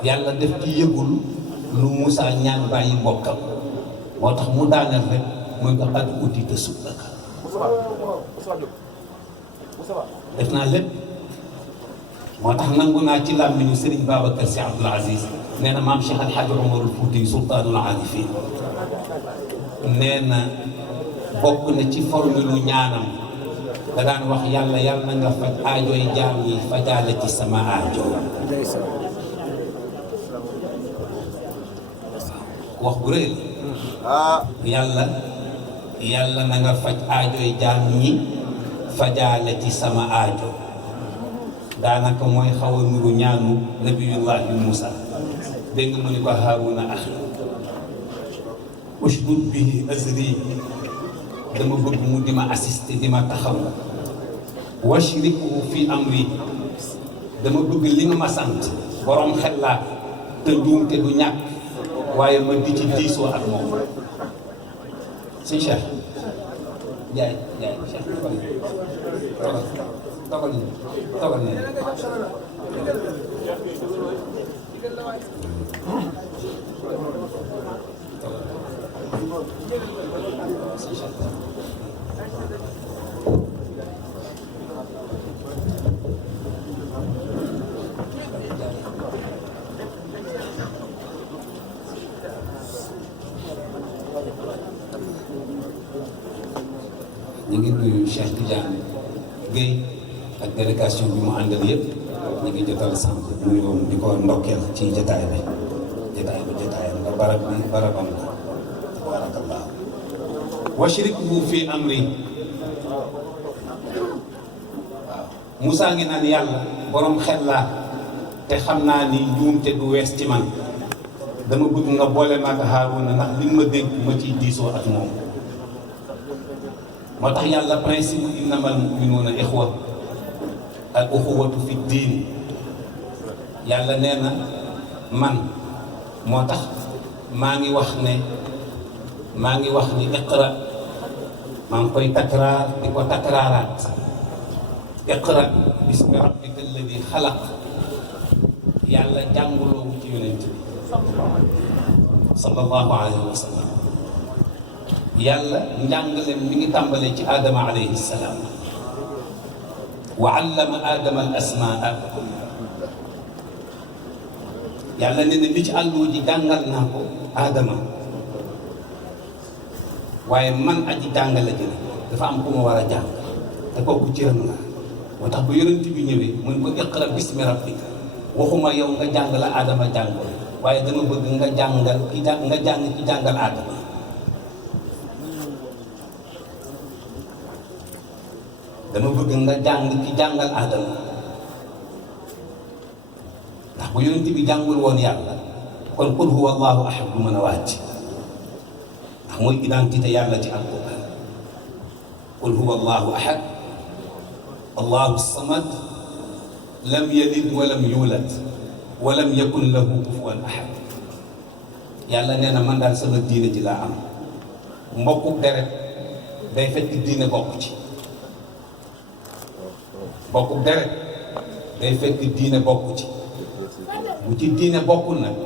yàlla def ci yëgul lu Moussa ñaan bàyyi bokkam moo tax mu daaneel rek muy ko xat uti te sublaka def naa lépp moo tax nangu naa ci làmmiñu Serigne Babacar Sy Abdoul Aziz nee na maam Cheikh Al Hadj Omarul Fouti sultaanul aarifin nee na bokk na ci formule ñaanam da daan wax yàlla yàlla na nga faj aajooy jaam yi fajaale ci sama aajo wax bu rëy la yàlla na nga faj aajooy jaam ñi fajaale ci sama aajo daanaka mooy xaw a nuru ñaanu nabiyullahi Musa dégg nga mu ni ko Haaruna axi ushdud bihi azri dama bëgg mu di ma assister di ma taxaw washrikhu fi amri dama bëgg li nga ma sant borom xel laa te njuumte du ñàkk waaye ma di ci diisoo ak moom si Cheikh jaay Cheikh togal ne ñu ngi nuyu Cheikh Tidiane Guèye ak délégation bi mu àndal yëpp ñu ngi jotal sànq nuyoo di ko ndokkeel ci jotaay bi jotaayam nga barab bi barabam la tabarakallah washrikhu fi amri waaw Moussa ngi naan yàlla borom xel laa te xam naa ni njuumte du wees ci man dama bëgg nga boole ma ak Haaruna ndax li ma dénk ma ciy diisoo ak moom moo tax yàlla principe innamal mu'minuuna ixwa al uxuwatu fi diin yàlla nee na man moo tax maa ngi wax ni iqra maa ngi koy takraar di ko takraaraat iqra bismi rabbika alladi xalaq yàlla jànguloowu ci yonent bi sallallahu alayhi wa sallam yàlla njàngaleem mi ngi tàmbalee ci Adama alayhi salaam wa allama Adama al asmaa yàlla nee na li ci àlluwa ji jàngal naa ko Adama waaye man aji jàngale ji dafa am ku ma war a jàng te kooku cëram la moo tax bu yonent bi ñëwee mun ko iqra bismi rabbika waxuma yow nga jàng la Adama jàngal waaye dama bëgg nga jàngal ki jàngal Adama. dama bëgg nga jàng ki jàngal Adama ndax bu yonent bi jàngul woon yàlla kon qul huwa allahu ahad du mën a wàcc ndax mooy identité yàlla ci alquran qul huwa allahu ahad allahu samad lam yalid walam yulad walam yakun lahu kufuwan ahad yàlla nee na man daal sama diine ji laa am mbokku deret day fekk diine bokk ci bokku deret day fekk diine bokk ci bu ci diine bokkul nag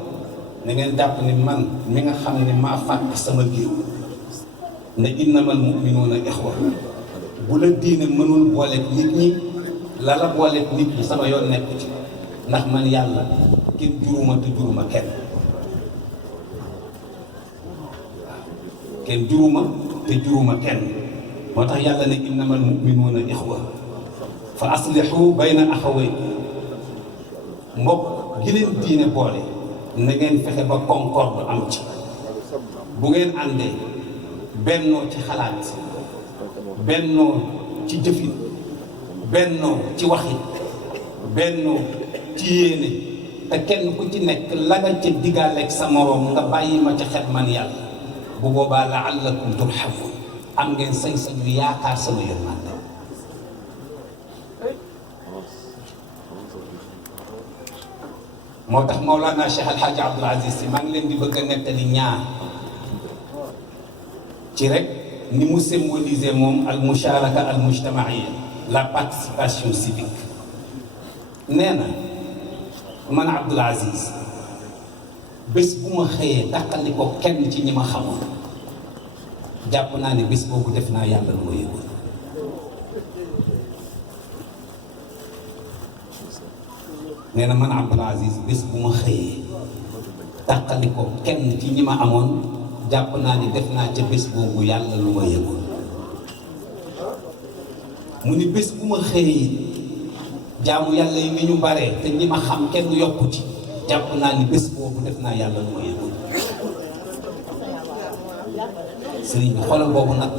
na ngeen jàpp ni man mi nga xam ne maa fàkk sama géew ne innamal mu'minuuna ixwa bu la diine mënul booleeg nit ñi la la booleeg nit ñi sama yoon nekk ci ndax man yàlla kenn juruma te juruma kenn kenn juruma te juruma kenn moo tax yàlla ne innamal mu'minuuna ixwa fa aslihu bayna axawaykum mbokk gi leen diine boole na ngeen fexe ba concorde am ci bu ngeen àndee bennoo ci xalaat bennoo ci jëfin bennoo ci waxin bennoo ci yéene te kenn ku ci nekk la nga ca diggaaleeg sa moroom nga bàyyi ma ca xel man yàlla bu boobaa la'allakum turhamuun am ngeen sañ-sañu yaakaar sama yërmande moo tax Mawlana Cheikh Al Hadj Abdoul Aziz Sy maa ngi leen di bëgg a nettali ñaar ci rek ni mu symboliser moom al musharaka al mujtamaia la participation civique nee na man Abdoul Aziz bés bu ma xëyee tàqali ko kenn ci ñi ma xamoon jàpp naa ne bés boobu def naa yàlla lu ma yëgul. nee na man Abdoul Aziz bés bu ma xëyee tàqali ko kenn ci ñi ma amoon jàpp naa ni def naa ca bés boobu yàlla lu ma yëgul. mu ni bés bu ma xëyee jaamu yàlla yi ni ñu baree te ñi ma xam kenn yokku ci jàpp naa ni bés boobu def naa yàlla lu ma yëgul. sëriñ bi xoolal boobu nag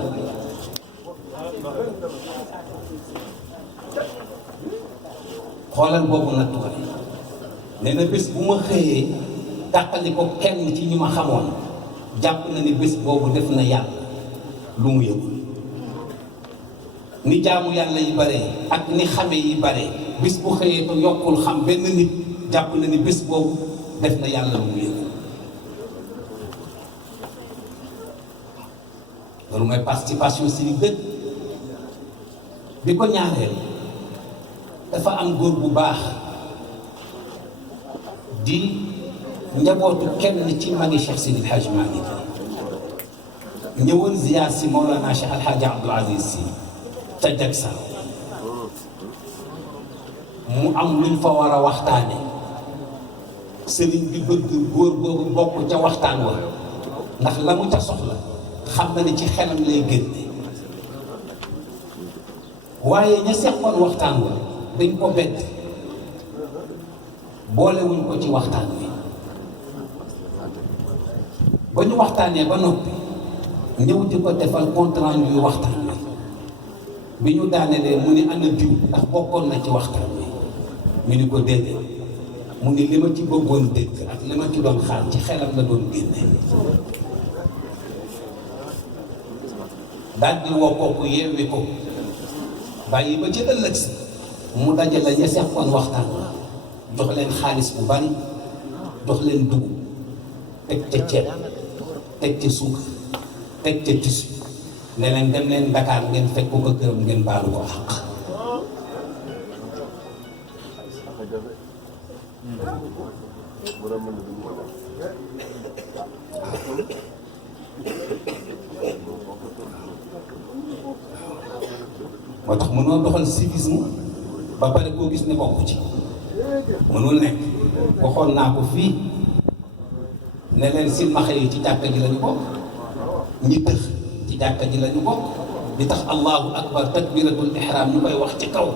xoolal boobu nag tuuti nee na bés bu ma xëyee tàqali ko kenn ci ñi ma xamoon jàpp na ni bés boobu def na yàlla lu mu yëgul. ni jaamu yàlla yi bare ak ni xame yi bare bés bu xëyee te yokkul xam benn nit jàpp na ni bés boobu def na yàlla lu mu yëgul. loolu mooy participation civique dëgg. bi ko ñaareel dafa am góor bu baax di njabootu kenn ci magi Cheikh Sidi El Hadj Malick ñëwoon ziyaar si Mawlana Cheikh El Hadj Abdoul Aziz Sy ca Jaksa mu am luñ fa war a waxtaane sëriñ bi bëgg góor boobu bokk ca waxtaan wa ndax la mu ca soxla xam na ne ci xelam lay génne waaye ña seqoon waxtaan wa dañ ko bett boolewuñ ko ci waxtaan wi ba ñu waxtaanee ba noppi ñëw di ko defal compte rendu yu waxtaan wi bi ñu daanelee mu ni ana diw ndax bokkoon na ci waxtaan wi ñu ni ko déedéet mu ni li ma ci bëggoon dégg ak li ma ci doon xaar ci xelam la doon génne. daal di woo kooku yeewi ko bàyyi ba ci ëllëg si mu dajale ña seqoon waxtaan jox leen xaalis bu bari jox leen dugub teg ca ceeb teg ca suukar teg ca tissu ne leen dem leen Dakar ngeen fekk ko këram ngeen baalu ko àq. moo tax mënoo doxal civisme ba pare koo gis ne bokk ci mënul nekk. waxoon naa ko fii ne leen silmaxa yi ci jàkka ji lañu bokk ñi tëx ci jàkka ji lañu bokk li tax allahu akbar takbiratul ihram ñu koy wax ci kaw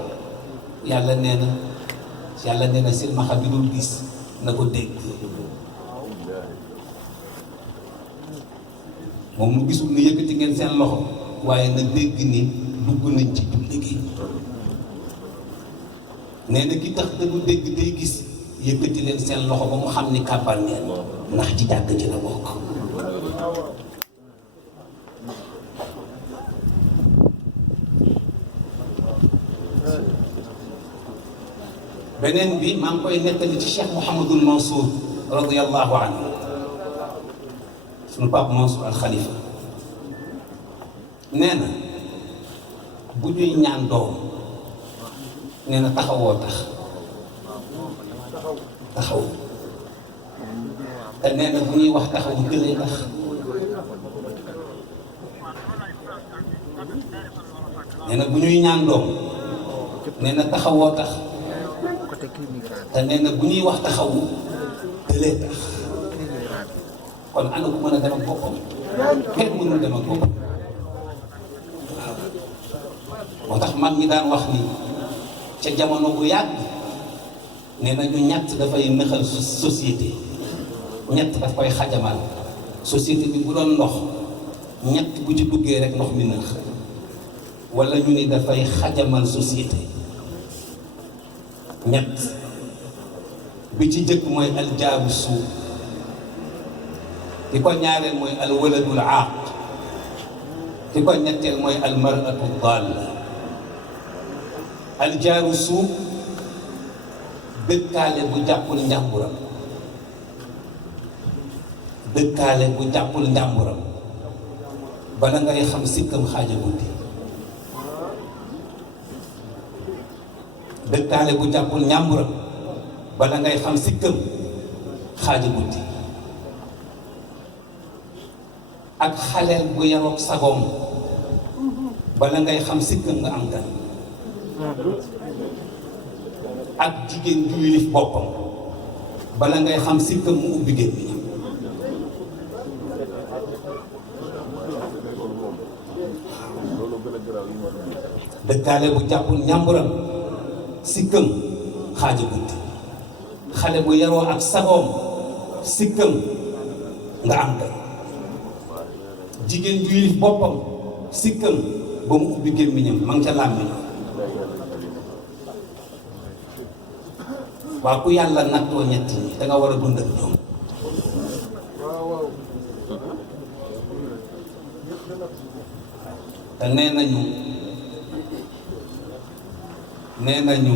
yàlla nee na silmaxa bi dul gis na ko dégg. moom mu gisul ni yëkkati ngeen seen loxo waaye na dégg ni dugg nañ ci julli gi. nee na ki tax da du dégg day gis yëkkati leen seen loxo ba mu xam ni kàbbal ngeen ndax ci jàkk ji la bokk. beneen bi maa ngi koy nettali ci Cheikh Mouhamadul Mansour radiyallahu anhu sunu Pape Mansour al Khalifa nee na bu ñuy ñaan doom nee na taxawoo tax taxaw te nee na bu ñuy wax taxaw gëlee tax nee na bu ñuy ñaan doom nee na taxawoo tax te nee na bu ñuy wax taxawu gëlee tax kon ana ku mën a dem ak boppam kenn mënul dem ak boppam. moo tax mag ñi daan wax ni ca jamono bu yàgg nee na ñu ñett dafay nëxal société ñett daf koy xajamal société bi bu doon ndox ñett bu ci duggee rek ndox mi nëx wala ñu ni dafay xajamal société ñett bi ci jëkk mooy aljaabu suu ki ko ñaareel mooy alwaladul aaq ki ko ñetteel mooy almaratu dalla. aljaaru suuf dëkkaale bu jàppul njàmburam dëkkaale bu jàppul njàmburam bala ngay xam sikkam xaaja guddi. dëkkaale bu jàppul njàmburam bala ngay xam sikkam xaaja guddi. ak xaleel bu yaroog sagoom bala ngay xam sikkam nga am gan ak jigéen ju yilif boppam bala ngay xam sikkam mu ubbi gémmiñam dëkkaale bu jàppul ñàmburam sikkam xaaja guddi xale bu yaroo ak sagoom sikkam nga am gan jigéen ju yilif boppam sikkam ba mu ubbi gémmiñam ma ngi ca làmmiñam waaw ku yàlla nattoo ñett ñi da nga war a dund ak ñoom te nee nañu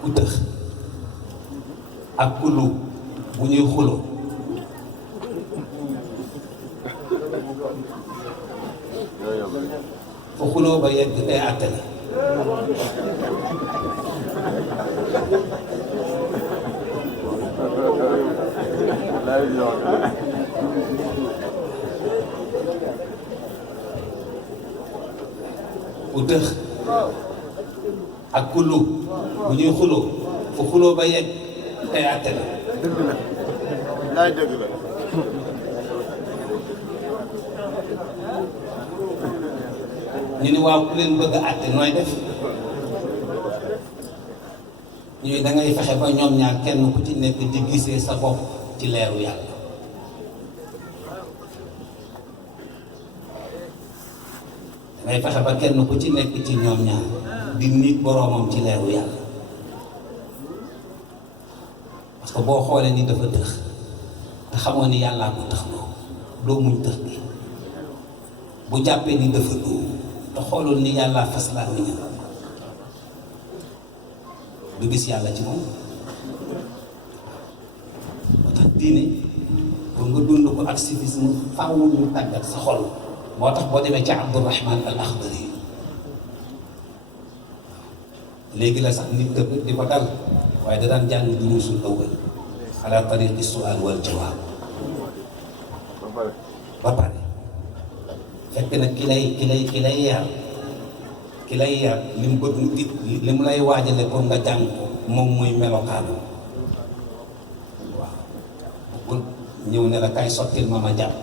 ku tëx ak kulu bu ñuy xuloo fu xuloo ba yegg tey àtte la ku tëx ak kulu bu ñuy xuloo fu xuloo ba yegg tey àtte la dëgg la laay dëgg la ñu ni waaw ku leen bëgg a àtte nooy def ñuy da ngay fexe ba ñoom ñaar kenn ku ci nekk di gisee sa bopp ci leeru yàlla da ngay fexe ba kenn ku ci nekk ci ñoom ñaar di nit boroomam ci leeru yàlla parce que boo xoolee ni dafa tëx te xamoo ni yàllaa ko tëx loo doo muñ tëx gi bu jàppee ni dafa doo te xooloon ni yàllaa fas laa mi ñam du gis yàlla ci moom moo tax diine pour nga dund ko ak civisme faaw ñu tàggat sa xol moo tax boo demee ci Abdurahman al Akhdari léegi la sax nit dëgg di ko dal waaye da daan jàng duruusul awwal ala tariqi sual wal jawaab ba pare fekk na ki lay yar li mu bëgg li mu lay waajale pour nga jàng ko moom muy melokaanu waaw bu ñëw ne la kay sottil ma jàpp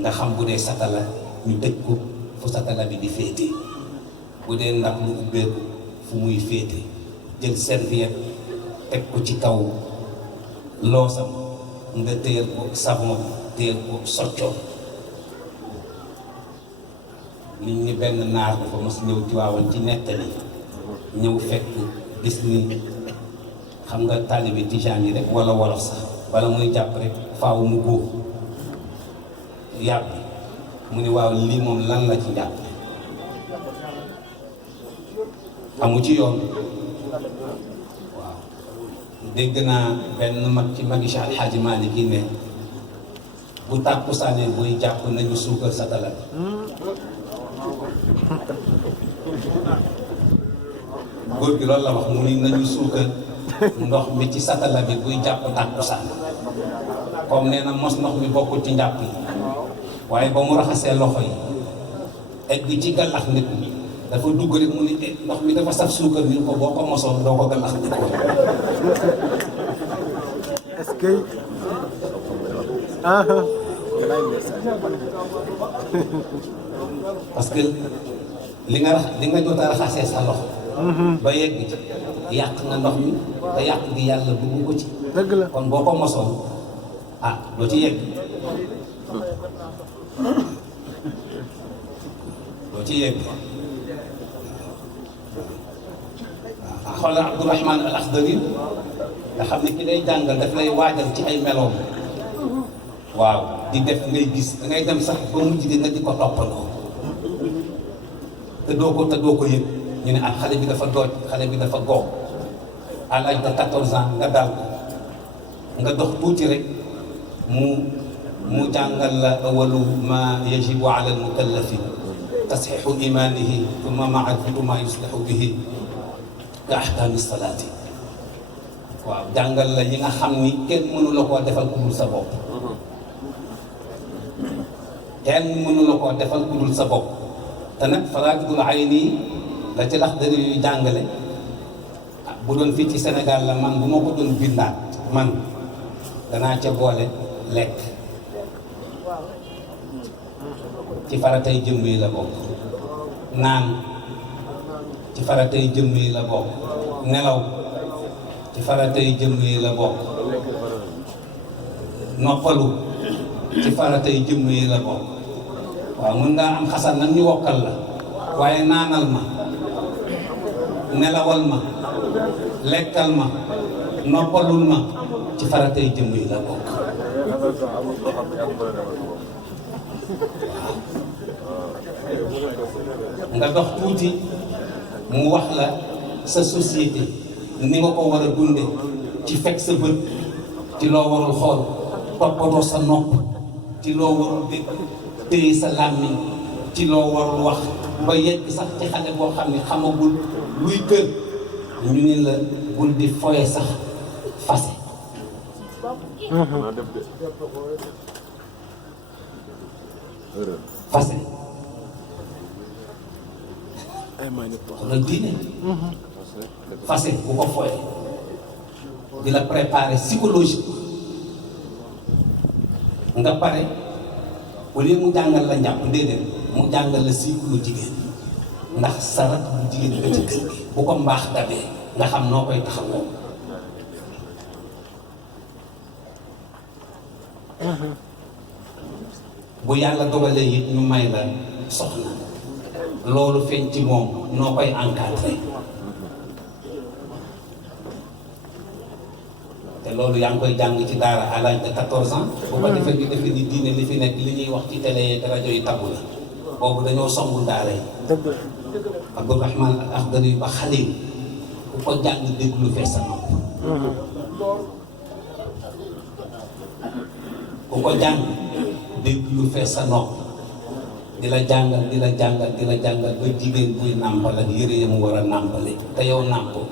nga xam bu dee satala ñu tëj ko fu satala bi di féete bu dee ndax lu ubbeeku fu muy féete jël serviette teg ko ci kaw loosam nga téyel ko savon téyel ko soccoon nit ñi benn naar dafa mos ñëw Tiwaawan ci nettali ñëw fekk gis ni xam nga taalibe tijaan yi rek wala wolof sax bala muy jàpp rek faaw mu góob yàpp mu ni waaw lii moom lan la ci jàpp amu ci yoon waaw dégg naa benn mag ci magi Cheikh Al Hadji Malick yi ne bu tàkkusaanee buy jàpp nañu suukar satala góor gi loolu la wax mu ni nañu suukar ndox mi ci satala bi buy jàpp tàkkusaan comme nee na mos ndox mi bokkul ci njàpp yi waaye ba mu raxasee loxo yi egg ci gàllax nit ñi dafa dugg rek mu ni ndox mi dafa saf suukar ni ko boo ko mosoon doo ko gàllax nit ko est-ce que parce que li nga jot a raxasee sa loxo ba yegg ci yàq nga ndox mi te yàq gi yàlla dugg ko ci dëgg la kon boo ko mosoon ah doo ci yegg doo ci yegg waaw xoolal Abdurahman al Akhdari nga xam ne ki lay jàngal daf lay waajal ci ay meloom waaw di def ngay gis da ngay dem sax ba mujj gi nga di ko toppandoo te doo ko yëg ñu ne ah xale bi dafa dooj xale bi dafa góob à l'âge de 14 ans nga dal nga dox tuuti rek mu jàngal la awalu ma yajibu ala al mukallafi tasxiixu imaanihi thumma maarifatu ma yuslihu bihi ka ahkaami salaati waaw jàngal la yi nga xam ni kenn mënu la koo defal ku dul sa bopp kenn mënu la koo defal ku dul sa bopp te nag faraa'idul ayni la ci Laxdari yu jàngale bu doon fii ci Sénégal la man bu ma ko doon bindaat man danaa ca boole lekk ci faratay jëmm yi la bokk, naan ci faratay jëmm yi la bokk, nelaw ci faratay jëmm yi la bokk, noppalu ci faratay jëmm yi la bokk. waaw mën ngaa am xasan nag ñu wokkal la waaye naanal ma, nelawal ma, lekkal ma, noppalul ma ci faratay jëmm yi la bokk. nga dox tuuti mu wax la sa société ni nga ko war a dunde ci fekk sa bët ci loo warul xool, toppatoo sa nopp ci loo warul dégg, téye sa làmmiñ ci loo warul wax, ba yegg sax ci xale boo xam ne xamagul luy kër ñu ni la bul di foye sax fase. fase nga diine fase bu ko foye di la préparer psychologique nga pare au lieu mu jàngal la njàpp déedéet mu jàngal la cycle jigéen ndax sarat bu jigéen nga ci kër gi bu ko mbaax dabee nga xam noo koy taxawoo. bu yàlla dogalee it ñu may la soxna loolu feeñ ci moom noo koy encadré te loolu yaa ngi koy jàng ci daara à l'âge de 14 ans. bu ko defee ñu defe ni diine li fi nekk li ñuy wax ci télé yeeg rajo yi tabu la boobu dañoo songul daara yi. Abdourahman al Akhdari ba Xalil ku ko jàng déglu fees sa nopp. ku ko jàng déglu fees sa nopp di la jàngal di la jàngal di la jàngal ba jigéen buy nàmpal ak yëre ya mu war a nàmpale te yow nàmpoo.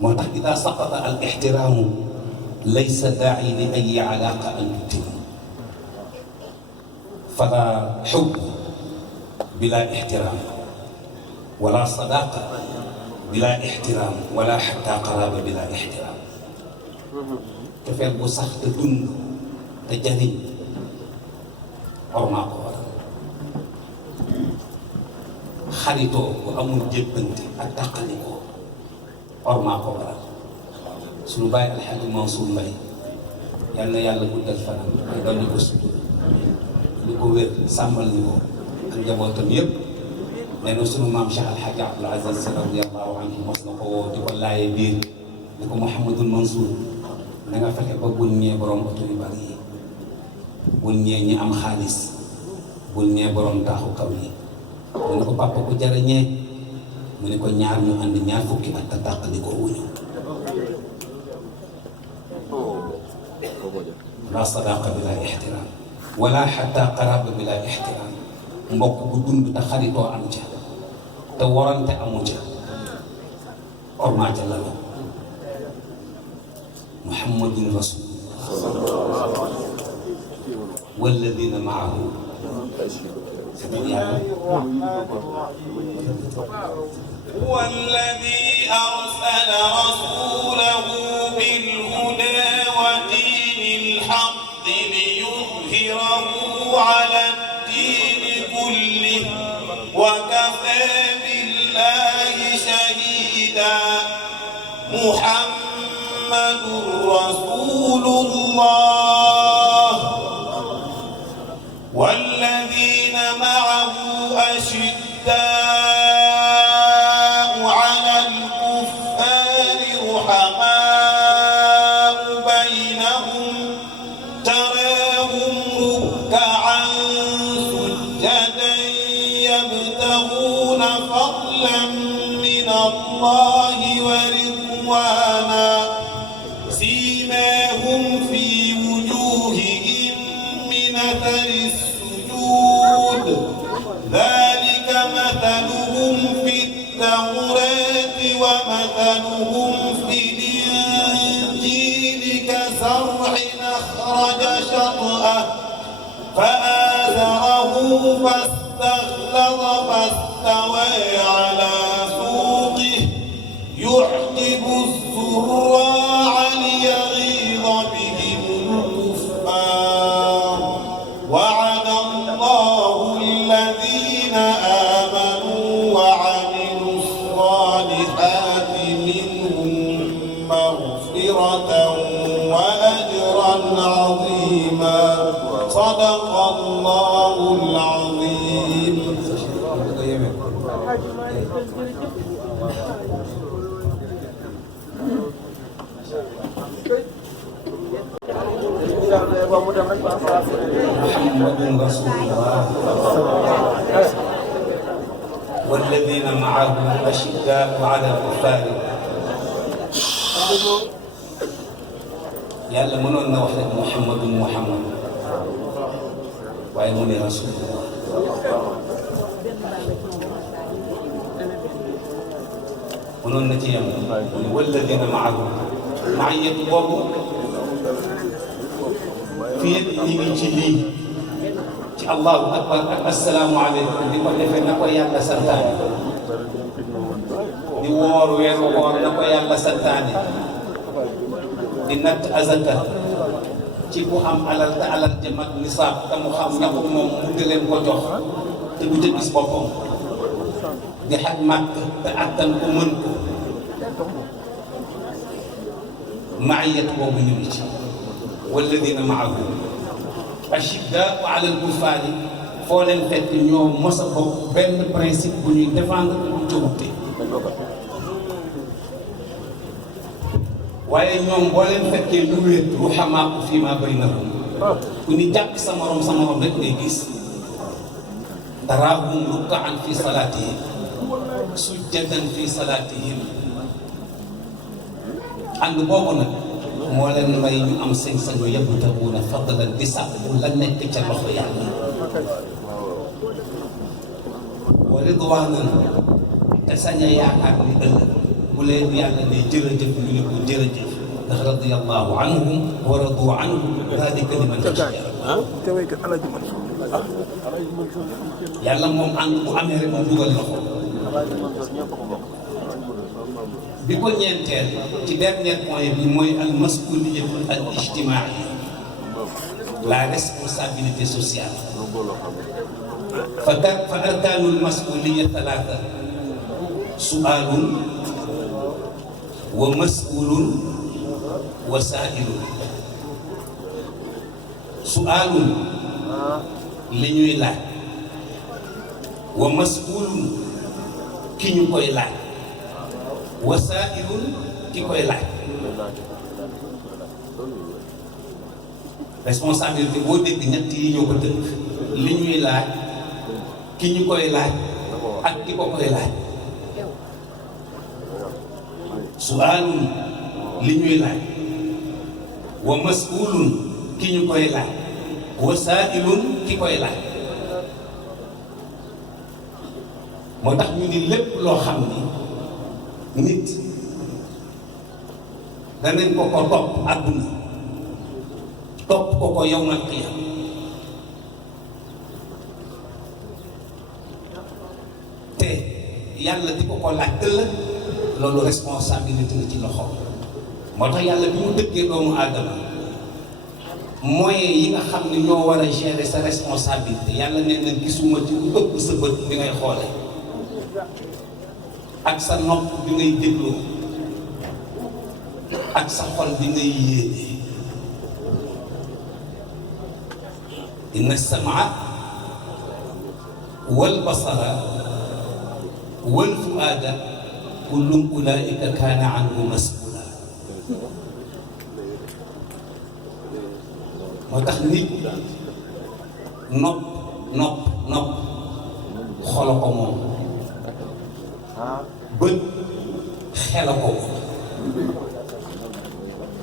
moo tax ida saqata al ixtiraamu laysa daaci li ay alaaqa an tutim fala xub bila ixtiraam wala sadaqa bila ixtiraam wala xatta qaraaba bila ixtiraam. cofeel bu sax te dund te jariñ ormaa ko waral. xaritoo bu amul jébbante ak tàqalikoo ormaa ko waral. suñu bàyyi Alxaaji Mansour Mbaye yal na yàlla guddal fanam ay doon ko sutur lu ko wér sàmmal ni ko ak njabootam yëpp. nee na sunu maam Cheikh Alxaaji Abdul Aziz Sy radiyallahu anhu mos na ko woo di ko laayee biir ni ko Mouhamadul Mansour da nga fexe ba bul ñee borom oto yu bari yi, bul ñee ñi am xaalis, bul ñee borom taaxu kaw yi. mu ne ko papa ku jara ñee mu ne ko ñaar ñu ànd ñaar fukki at te tàqali ko wuñu. la sadaqa bila ixtiraam wala xatta qaraba bila ixtiraam. mbokk bu dund te xaritoo am ca te warante amu ca ormaa ca la la. muhammadun rasulullah walladina maahu هو الذي أرسل رسوله بالهدى ودين الحق ليظهره على الدين كله وكفى بالله شهيدا. محمد رسول الله والذين معه أشداء على الكفار رحماء بينهم تراهم ركعا سجدا يبتغون فضلا من الله ورضوانا سيماهم في وجوههم من أثر السجود ذلك مثلهم في التوراة ومثلهم في الإنجيل كزرع أخرج شطأه فآزره فاستغلظ فاستوى على سوقه يعجب الزراع ليغيظ بهم الكفار وعد الله الذين آمنوا وعملوا الصالحات منهم مغفرة وأجرا عظيما صدق الله العظيم. محمد رسول الله والذين معه أشداء على الكفار yàlla mënoon na wax rek Muhammadun Muhammad waaye mu ne Rasulullah mënoon na ci yem ni walladina maahu maayat boobu fii ñi ngi ci lii ci allahu akbar ak assalaamu aleykum di ko defee na ko yàlla santaane di woor weeru woor na ko yàlla santaane di natt azaka ci ku am alal te alal ja mat nisaab te mu xam ña ko moom mu di leen ko jox te du ca gis boppam di xaj màkk te attan ko mën ko maayat boobu ñu ngi ci walladina maahu ashiddaau ala al-kuffaari foo leen fekk ñoo mos a bokk benn principe bu ñuy défendre bu jógute waaye ñoom boo leen fekkee lu wéet ruhamaa fii maa baynahum ku ni jàpp sa morom rek ngay gis taraahum rukkaan fi salaatihim sujjadan fi salaatihim ànd boobu nag moo leen may ñu am sañ-sañu yabtaguuna fadlan di sàkku la nekk ca loxo yàlla wa ridwaanan te sañ a yaakaar ni ëllëg bu leen yàlla ne jërëjëf ñu ne ko jërëjëf ndax radiyallahu anhum wa radu anhu dalika liman xashiya yàlla moom ànd bu amee rek mu dugal loxo bi ko ñeenteel ci dernier point bi mooy al mas'uliyatu al ijtimaaiya la responsabilité sociale fa arkaanul mas'uliyya talaata su'aalun wa mas'uulun wa saa'ilun su'aalun li ñuy laaj wa mas'uulun ki ñu koy laaj wa saa'ilun ki koy laaj responsabilité boo dégg ñett yi ñoo ko tënk li ñuy laaj ki ñu koy laaj ak ki ko koy laaj su'aalun li ñuy laaj wa mas'uulun ki ñu koy laaj wa saa'ilun ki koy laaj moo tax ñu ni lépp loo xam ni nit danañ ko topp àdduna topp ko yawmal qiyaama te yàlla di ko laaj ëllëg loolu responsabilité la ci loxo moo tax yàlla bi mu dëggee doomu aadama moyens yi nga xam ne ñoo war a gérer sa responsabilité yàlla nee na gisuma ci lu ëpp sa bët bi ngay xoole ak sa nopp bi ngay dégloo ak sa xol bi ngay yéene inna samaa wal basara wal fuaada kullum ulaika kaana anhu mas'uula moo tax nit nopp xolo ko moom bët xela ko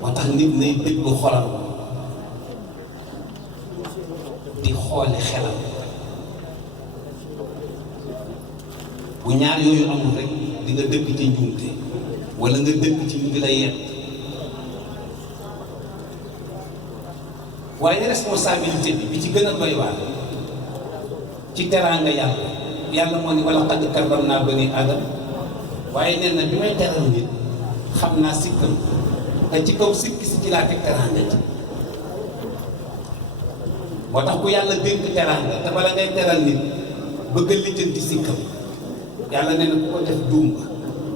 moo tax nit nay déglu xolam di xoole xelam bu ñaar yooyu amul rek di nga dëkk ci njuumte wala nga dëkk ci ñu di la yedd waaye responsabilité bi ci gën a doy waar ci teraanga yàlla moo ni wala qad karramnaa banii aadama waaye nee na bi may teral nit xam naa sikkam te ci kaw sikki si ci laa teg teraanga ci moo tax ku yàlla dénk teraanga te bala ngay teral nit bëgg a lijjanti sikkam yàlla nee na ku ko def duum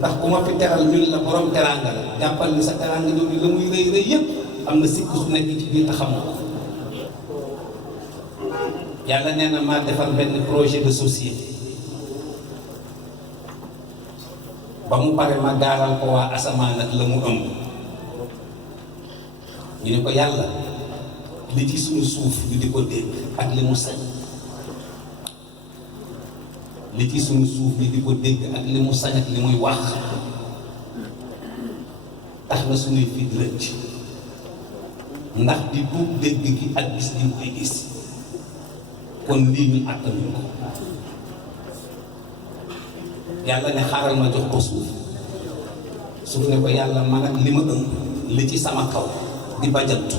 ndax ku ma fi teral ñun la borom teraanga la jàppal ni sa teraanga ñooñu la muy rëy rëy yëpp am na sikk su nekk ci biir te xamoo ko yàlla nee na maa defar benn projet de société ba mu pare ma gaaral ko waa asamaan ak la mu ëmb ñu ne ko yàlla li ci suñu suuf ñu di ko dégg ak li mu sañ li ci suñu suuf ñu di ko dégg ak li mu sañ ak li muy wax tax na suñuy fit rëcc ndax di tuub dégg gi ak gis di koy gis kon lii ñu àttanuñ ko yàlla ne xaaral ma jox ko suuf ne ko yàlla man ak li ma ëmb li ci sama kaw di bajantu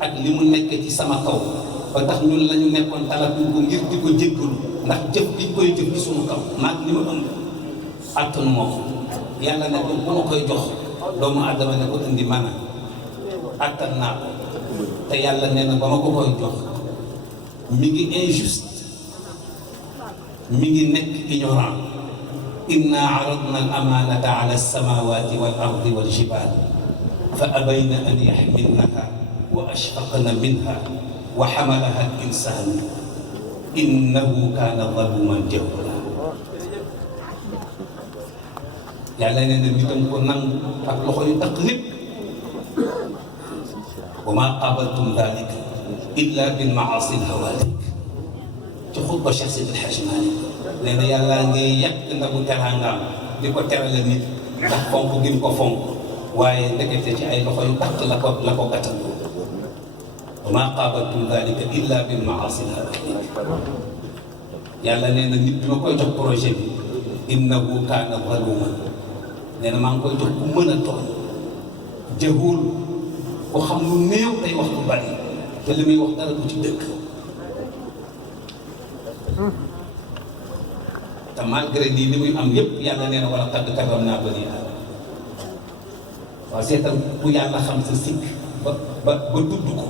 ak li mu nekk ci sama kaw ba tax ñun lañu nekkoon talatuñ ko ngir di ko jéggalu ndax jëf bi koy jëf ci suñu kaw maag li ma ëmb àttanu moo ko yàlla ne ko bu ma koy jox doomu aadama ne ko indi mana àttan naa ko te yàlla nee na ba ma ko koy jox mi ngi injuste mi ngi nekk ignorant inna aradna al amanata ala alsamawati wal ardi wal jibal fa abayna an yaxmilnaha wa ashfaqna minha wa xamalaha al insanu innahu kaana zaluman jahula yàlla nee na nitam ko nangu ak loxo yu takk lépp wa ma qabaltum dalika illa bil maasi al hawalik ci xutba Cheikh Seydi El Hadji Malick nee na yàlla ngay yàq ndabu teraangaam di ko terale nit ndax fonk gi mu ko fonk waaye ndekete ci ay loxo yu takk la ko gàttal wa ma qabaltum dalika illa bil maasi al hawalik yàlla nee na nit bi ma koy jox projet bi innahu kaana zaluman nee na maa ngi koy jox ku mën a tooñ jahul ku xam lu néew tey wax lu bari te li muy wax dara du ci dëkk te malgré lii li muy am yépp yàlla nee na wala qad karramnaa banii aadama waaw seetal ku yàlla xam sa sikk ba tudd ko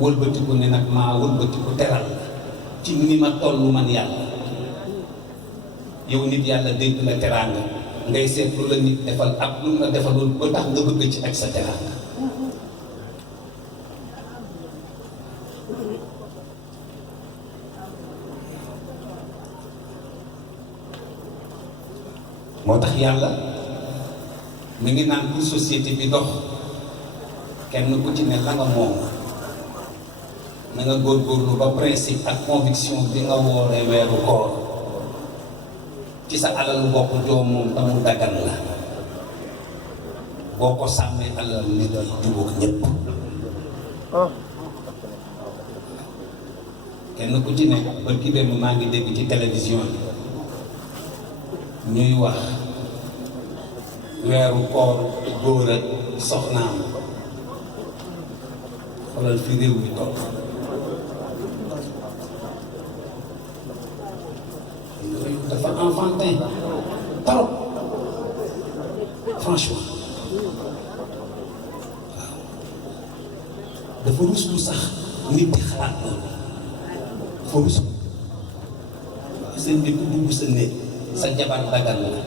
wëlbatiku ne nag maa wëlbatiku teral ci ni ma toll man yàlla yow nit yàlla dénk la teraanga ngay seet lu la nit defal ak lu la defalul ba tax nga bëgg ci ak sa teraanga moo tax yàlla mi ngi naan pour société bi dox kenn ku ci ne la nga moom na nga góorgóorlu ba principe ak conviction bi nga wooree weeru koor ci sa alalu bopp joo moom tamu daggan la boo ko sàmmee alal nit yi jubóog ñëpp kenn ku ci ne ba ki dem maa ngi dégg ci télévision bi ñuy wax weeru koor góor ak soxnaam xoolal fi réew mi toog yooyu dafa enfantin trop franchement waaw dafa ruslu sax nit di xalaat loolu dafa ruslu seen bi ku dugg sa néeg sa jabar dagal la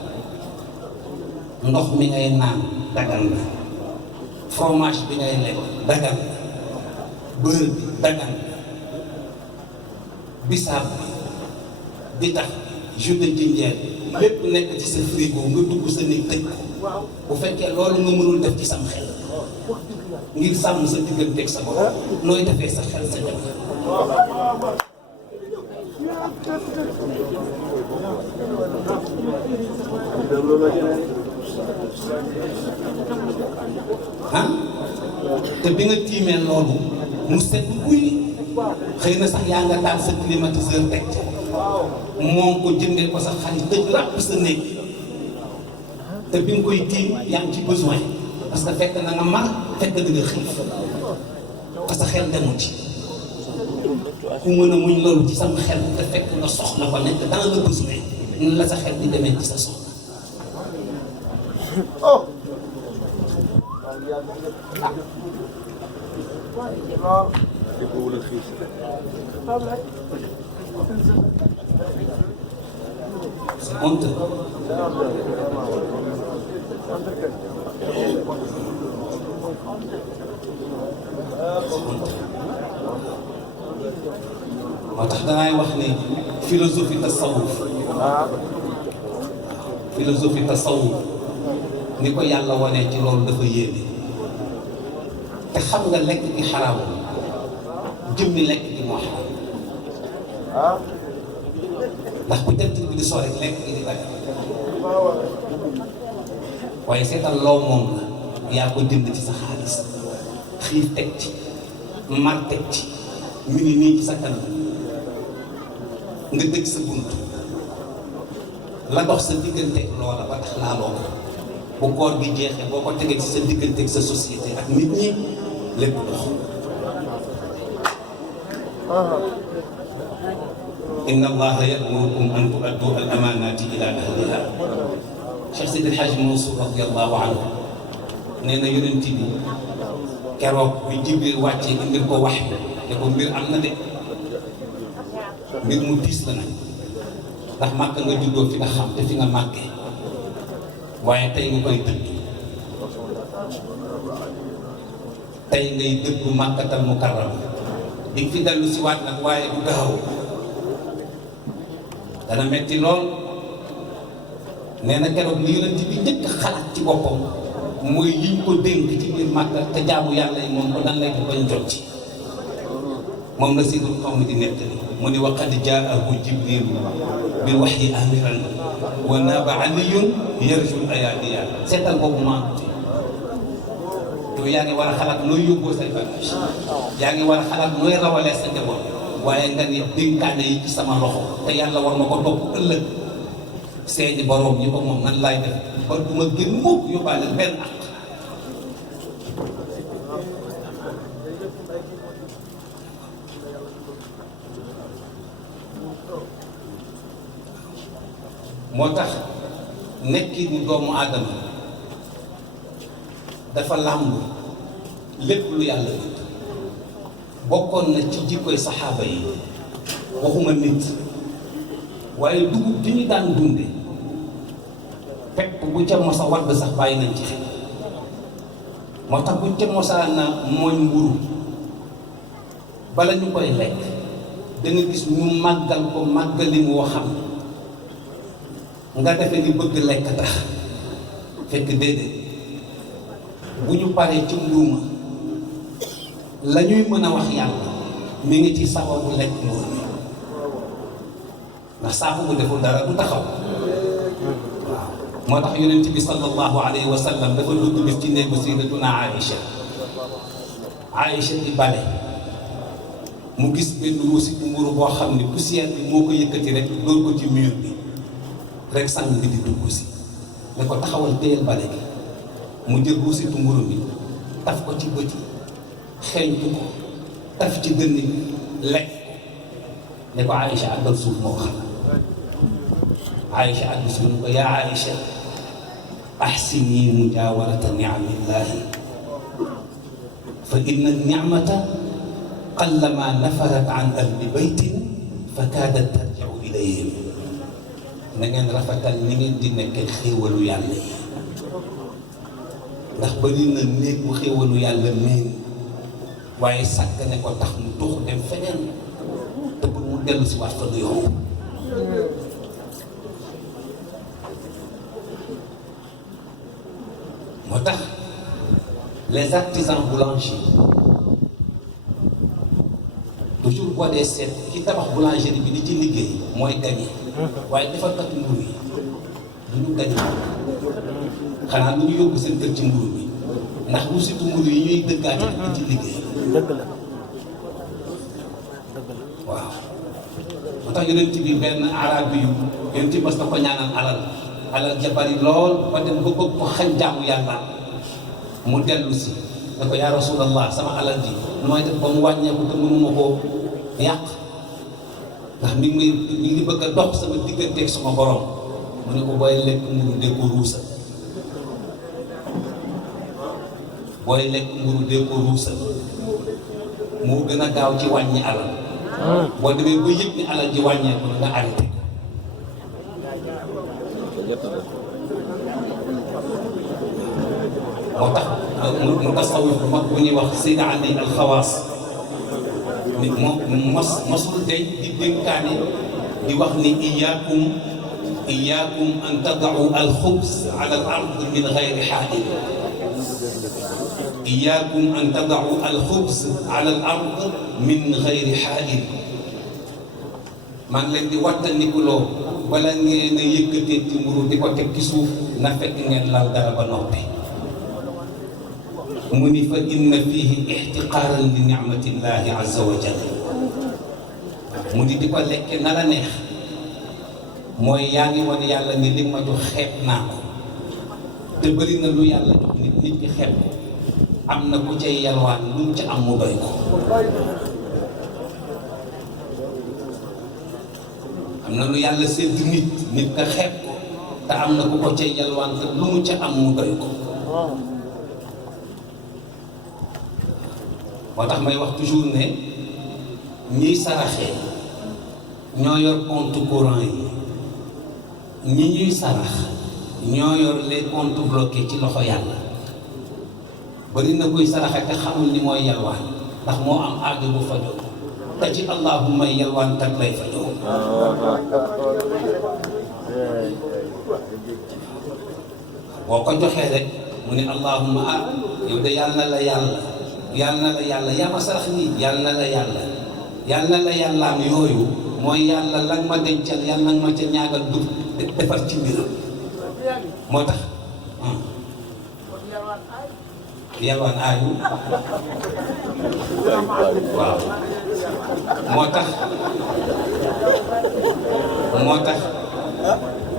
ndox mi ngay naan dagal la fromage bi ngay lekk dagal la beurre bi dagal la bisaab bi tax jus de jinjeer lépp nekk ci sa frigo nga dugg sa néeg tëj ko bu fekkee loolu nga mënul def ci sam xel ngir sàmm sa digganteeg sa bopp nooy defee sa xel sa jabar ah te bi nga tiimee loolu mu set guy xëy na sax yaa nga taal sa climatiseur teg moom ko jëndee ko sa xarit tëj ràpp sa néeg te bi nga koy tiim yaa ngi ci besoin parce que fekk na nga mar fekk na nga xiif parce que xel demu ci ku mën a muñ loolu ci sam xel te fekk nga soxla ko nekk dans le besoin ñun la sa xel di demee ci sa soxla c'est honteux. moo tax danaay wax ni philosophie tasawuf ni ko yàlla wanee ci loolu dafa yéeme te xam nga lekk gi xaraam jëmmi lekk gi moo xaraam ndax bu jant bi di soo rek lekk gi di dagg waaye seetal loo moom la yaa ko jënd ci sa xaalis xiif teg ci mar teg ci mi ngi nii ci sa kanam nga dëgg sa bunt la dox sa diggante loola ba tax laaloo ko bu koor gi jeexee boo ko tegee ci sa diggante ak sa société ak nit ñi lépp dox inna allaha yamurukum an tuaddu al amanati ila ahliha Cheikh Seydi El Hadji Mansour radiyallahu anhu nee na yonent bi keroog bi Jibril wàccee indil ko wax ne ko mbir am na de mbir mu diis la nag ndax màkk nga juddoo fi nga xam te fi nga màggee waaye tey nga koy dëdd tey ngay dëddu màkkatal mukarram di nga fi dellu si waat nag waaye du gaaw dana metti lool nee na keroog li yonent bi njëkk xalaat ci boppam mooy yiñ ko dénk ci biir màkka te jaamu yàlla yi moom ko nan lay def bañ jot ci moom la Seydul Qawmi di nettali mu ni waqad jaahu Jibril bil wahyi amiran wa naaba aliyun yarjul ayaadiya seetal boobu maanute yow yaa ngi war a xalaat nooy yóbboo say bagage yaa ngi war a xalaat nooy rawalee sa njaboot waaye nga ni dénkaane yi ci sama loxo te yàlla war ma ko topp ëllëg seeni boroom ñi ko moom nan laay def ba du ma gën mukk yóbbaale benn ak moo tax nekki ni doomu aadama dafa làmb lépp lu yàlla nit bokkoon na ci jikkoy saxaaba yi waxuma nit waaye dugub di ñu daan dunde pepp bu ca mosa wadd sax bàyyi nañ ci xel moo tax bu ca mosa na mooñ mburu bala ñu koy lekk da nga gis ñu màggal ko màggalin woo xam nga defe ni bëgg lekk tax fekk déedéet bu ñu paree ci mbuuma la ñuy mën a wax yàlla mi ngi ci sababu lekk mburu mi ndax saabu bu deful dara du taxaw waaw moo tax yonent bi sallallahu alayhi wa sallam dafa dugg bis ci néegu sayyidatuna Aïcha di bale mu gis benn ruusi bu mburu boo xam ne poussière bi moo ko yëkkati rek dóor ko ci mur bi rek sang bi di dugg si ne ko taxawal téyel bale gi mu jël ruusitu mburu bi taf ko ci bët yi xeeñtu ko taf ci dënn bi lekk ne ko Aïcha àggal suuf moo xam Aïcha àggal suuf ko yaa Aïcha ahsini mujaawarata ni'amillahi fa inna ni'mata qallama nafarat an ahli baytin fa kaadat tarji'u ilayhim na ngeen rafetal ni ngeen di nekk xéewalu yàlla yi ndax bari na néeg bu xéewalu yàlla miin waaye sàgg ne ko tax mu tux dem feneen te pour mu dellu si waat fa du yomb moo tax les artisans boulangers toujours boo dee seet ki tabax boulangerie bi di ci liggéey mooy gagné waaye defarkat mburu yi du ñu gagné xanaa lu ñu yóbbu seen kër ci mburu bi ndax bu surtout mburu yi ñuy dëggaate di ci liggéey dëgg la waaw moo tax yonent bi benn arabi yu yonent bi mas na ko ñaanal alal ja bari lool ba dem ba bëgg ko xañ jaamu yàlla mu dellu si ne ko yaa rasulallah sama alal ji nu may def ba mu wàññeeku te mënuma koo yàq ndax mi ngi bëgg a dox sama digganteeg sama borom mu ne ko booy lekk mburu dee ko ruusal booy lekk mburu dee ko ruusal moo gën a gaaw ci wàññi alal boo demee ba yëg ni alal ji wàññeeku na nga arrêté moo tax mu tasawuf bu mag bu ñuy wax Seydi Ali Alxawaas nit mosul day di dénkaane di wax ni iyaakum an tadau alxubs ala al ard min gayri xaa'il iyaakum an tadau alxubs ala al ard min gayri xaa'il maa ngi leen di wattandikuloo bala ngeen a yëkkatee ci mburu di ko teg ci suuf na fekk ngeen laal dara ba noppi mu ni fa inna fihi ixtiqaaran li nicmatillahi azza wa jalla mu di ko lekke na la neex mooy yaa ngi wan yàlla ni li ma jox xeeb naa ko te bëri na lu yàlla jox nit ki xeeb ko am na ku cay yalwaan lu mu ca am mu doy ko am na lu yàlla sédd nit ka xeeb ko te am na ku ko cay yalwaan te lu mu ca am mu doy ko moo tax may wax toujours ne ñiy saraxee ñoo yor compte courant yi ñi ñuy sarax ñoo yor les comptes bloqués ci loxo yàlla bari na kuy saraxe te xamul ni mooy yalwaan ndax moo am aajo bu fajoo te ci allahumma yalwaan kat lay fajoo boo ko joxee rek mu ne allahumma yow de yàlla na la yàlla yaa ma sarax nii yàlla na la yàllaam yooyu mooy yàlla lan ma dencal yàlla nag ma ca ñaagal du defar ci mbiram moo tax yalwaan aayu waaw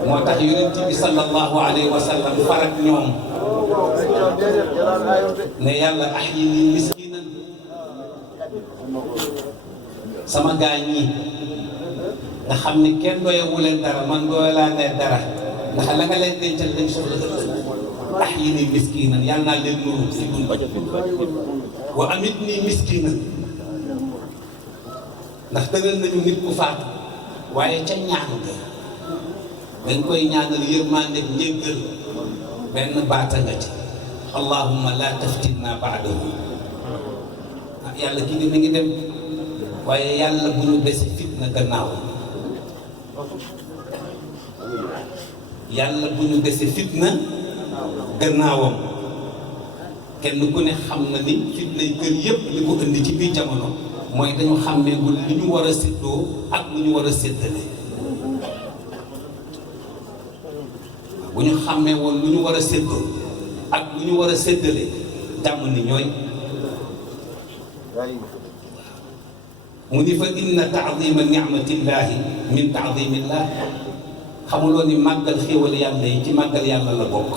moo tax yonent bi sallallahu alayhi wa sallam farak ñoom ne yàlla ahyini miskinan sama gaañ ñi nga xam ne kenn doyewu leen dara man doye laa ne dara ndax la nga leen dencal dañ soxla ëllëg ahyini miskinan yàlla naa leen nuru si dund wa amitni miskinan ndax tëral nañu nit ku faatu waaye ca ñaan ga dañ koy ñaanal yërmande njéggal benn baata nga ci allahumma la taftinna baadahu yàlla kii di mi ngi dem waaye yàlla bu ñu dese fitna gannaaw yàlla bu ñu dese fitna gannaawam kenn ku ne xam na ni fitnay kër yépp li ko indi ci biir jamono mooy dañu xàmmeegul li ñu war a séddoo ak lu ñu war a séddale bu ñu xàmmee woon lu ñu war a séddoo ak lu ñu war a séddale jàmm ni ñooy mu ni fa inna taadima nicmatillahi min taadimillah xamuloo ni màggal xéewal yàlla yi ci màggal yàlla la bokk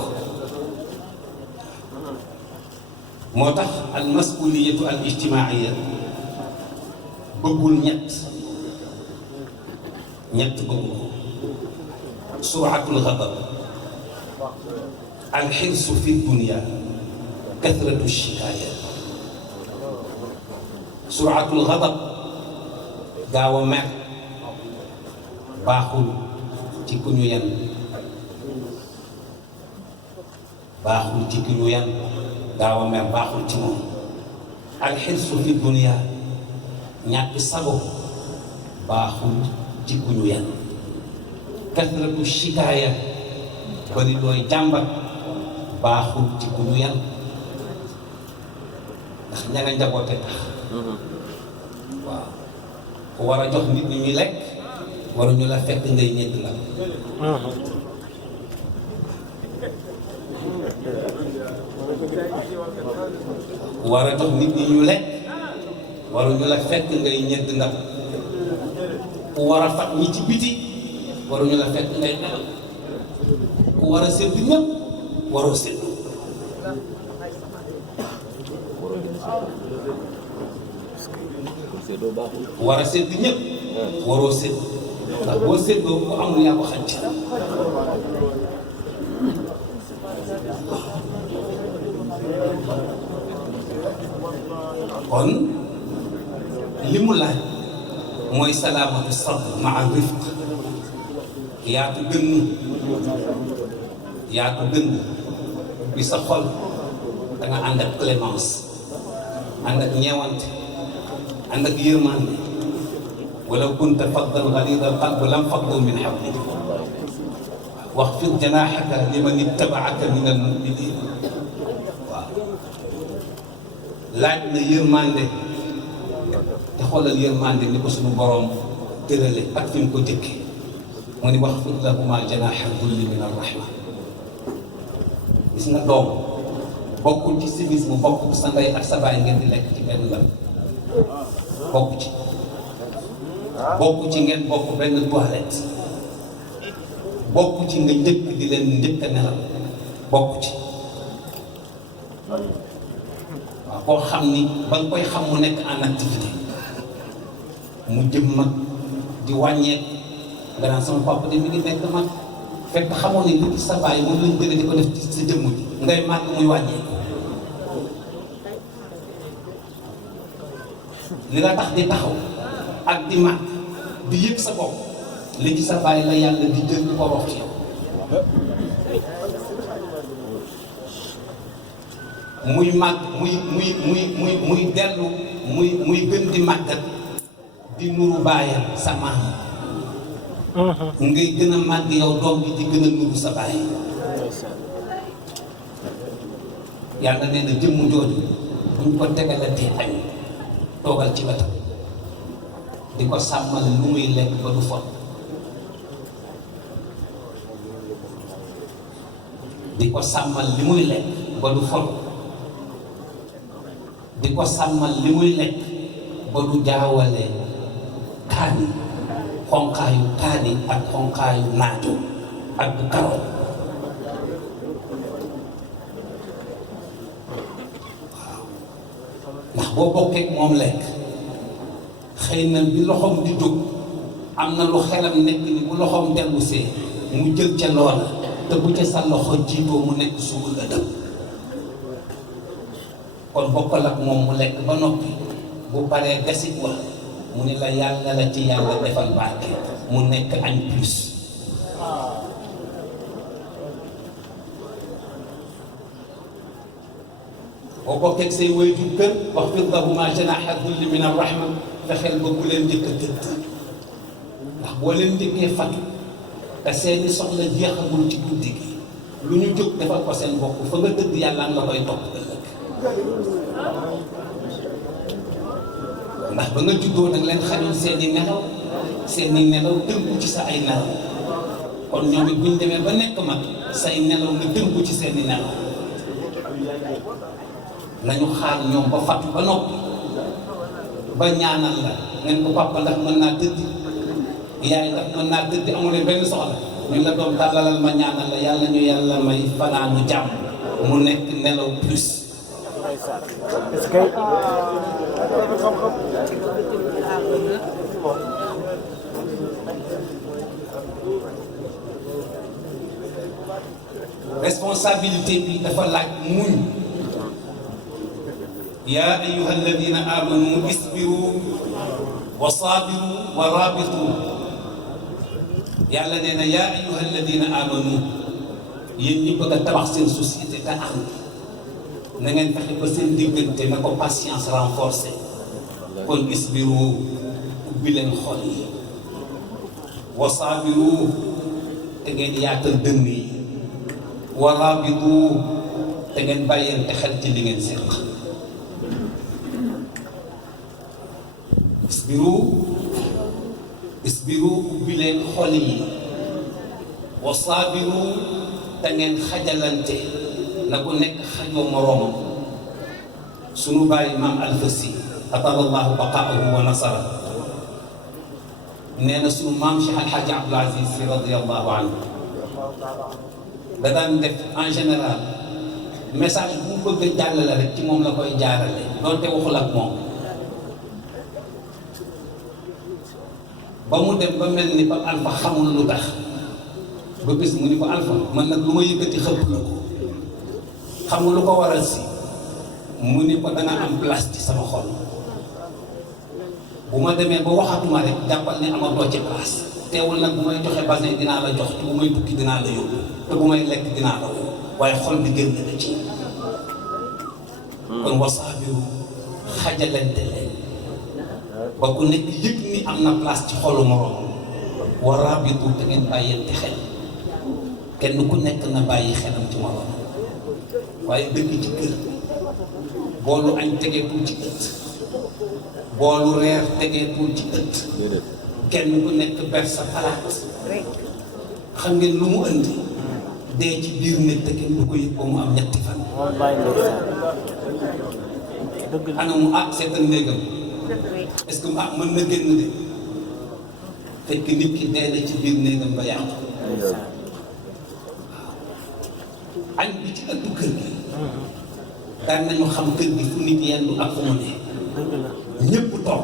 moo tax al masuliyatu al ijtimaaiya bëggul ñett bëggu ko suratul xadab al xirsu fi dunia kathratu shikaaya suratul xadab gaaw a mer baaxul ci ku ñu yan baaxul ci ku ñu yan gaaw a mer baaxul ci moom alxirsu fi dunia ñàkk sago baaxul ci ku ñu yan kasratu shikaaya bari looy jàmbat baaxul ci ku ñu yan ndax ña nga njaboote tax waaw ku war a jox nit ñi ñuy lekk waruñu la fekk ngay ñedd la ku war a jox nit ñi ñu lekk waruñu la fekk ngay ñedd ndax ku war a fat ñi ci biti waruñu la fekk ngay nelaw ku war a sédd ñëpp waroo sédd ku war a sédd ñëpp waroo sédd ndax boo séddoo ku amul yaa ko xañ ci kon li mu laaj mooy salaamatu sadr maa rifq yaatu dënn bi sa xol da nga ànd ak clémence ànd ak ñeewante ànd ak yërmande walaw kunta faddan galida alqalbi lam faddu min hawlik waxfid janaahaka liman ittabaaka min almuminin waaw laaj na yërmande te xoolal yërmande ni ko suñu borom tërale ak fi mu ko jëkkee mu ni waxfid lahuma janaaha dulli min arrahma gis nga doom bokkul ci civisme bokk sa ndey ak sa baay ngeen di lekk ci benn lal bokk ci ngeen bokk benn toilette bokk ci nga njëkk di leen njëkk a nelaw bokk ci waaw koo xam ni ba nga koy xam mu nekk en activité mu jëm mag di wàññeeku nga naan sama papa de mi ngi nekk mag fekk xamoon ne li sa baay moom lañ jëlee di ko def ci sa jëmm ji ngay màgg muy wàññeeku li la tax di taxaw ak di màgg di yëg sa bopp li ci sa baay la yàlla di jël di ko wax ci yow muy màgg muy dellu muy gën di màggat di nuru baayam sa maam ngay gën a màgg yow doom bi di gën a nuru sa baay yàlla nee na jëmm jooju buñ ko tegalatee añ toogal ci wetam di ko sàmmal lu muy lekk ba du fot di ko sàmmal li muy lekk ba du fot di ko sàmmal li muy lekk ba du jaawale kaani xonqaayu kaani ak xonqaayu naajo ak bu karoot waaw ndax boo bokkee moom lekk xëy na bi loxoom di jóg am na lu xelam nekk ni bu loxoom dellu see mu jël ca loola te bu ca sa loxo jiitoo mu nekk suul ëdëm kon bokkal ak moom mu lekk ba noppi bu paree gasit wa mu ni la yàlla la ci yàlla defal barke mu nekk añ plus boo bokkee say waajur kër waxfid lahumaa janaaha dulli min arrahma fexeel ba bu leen njëkk a tëdd ndax boo leen njëkkee fatu te seeni soxla jeexagul ci guddi gi lu ñu jóg defal ko seen bopp fa nga tëdd yàlla nga koy topp ëllëg ndax ba nga juddoo nag leen xañoon seeni nelaw tënku ci sa ay nelaw kon ñoom it buñ demee ba nekk mag say nelaw nga tënku ci seeni nelaw nañu xaar ñoom ba fatu ba noppi ba ñaanal la ngeen ko papa ndax mën naa tëdd yaay ndax mën naa tëdd amul benn soxla ñu la doom tàllalal ma ñaanal la yàlla ñu yàlla may fanaanu jàmm mu nekk nelaw plus est-ce que responsabilité bi dafa laaj muñ yaa ayyuha alladina amanu isbiru wa sabiru wa rabitu yàlla nee na yaa ayyuha alladina amanu yéen ñi bëgg a tabax seen société te ànd na ngeen fexe ba seen diggante na ko patience renforcée kon isbiru ubbi leen xol yi wa sabiru te ngeen yaatal dënn yi wa rabitu te ngeen bàyyante xel ci li ngeen seq isbiru ubbi leen xol yi wa saabiru te ngeen xajalante na ku nekk xajoo moroomam sunu bàyyi maam Alfa Si atalallahu baqaahu wa nasara nee na sunu maam Cheikh Al Hadj Abdoul Aziz Sy radiyallahu anhu da daan def en général message bu mu bëgg a jàllale rek ci moom la koy jaarale doonte waxul ak moom ba mu dem ba mel ni ba Alpha xamul lu tax ba bis mu ni ko Alpha man nag lu ma yëkkati xëpp la ko xamul lu ko waral si mu ni ko danga am place ci sama xol bu ma demee ba waxatuma rek jàppal ne amatoo ci place teewul nag bu may joxe basin dinaa la jox te bu may tukki dinaa la yóbbu te bu may lekk dinaa la woo waaye xol bi gën na ci kon wasaabiru xajalante leen ba ku nekk yëg ni am na place ci xolu moroom wa rabitu te ngeen bàyyante xel kenn ku nekk na bàyyi xelam ci moroom waaye dëkk ci kër boolu añ tegeetul ci ëtt boolu reer tegeetul ci ëtt kenn ku nekk ber sa palaat xam ngeen lu mu indi dee ci biir nit te kenn du ko yëg ba mu am ñetti fan ana mu seetal néegam est-ce que mën na génn de fekk nit ki dee na ci biir néegam ba yàqu añ bi ci ëttu kër gi daan nañu xam kër gi fu nit yendu ak fu mu ne ñëpp toog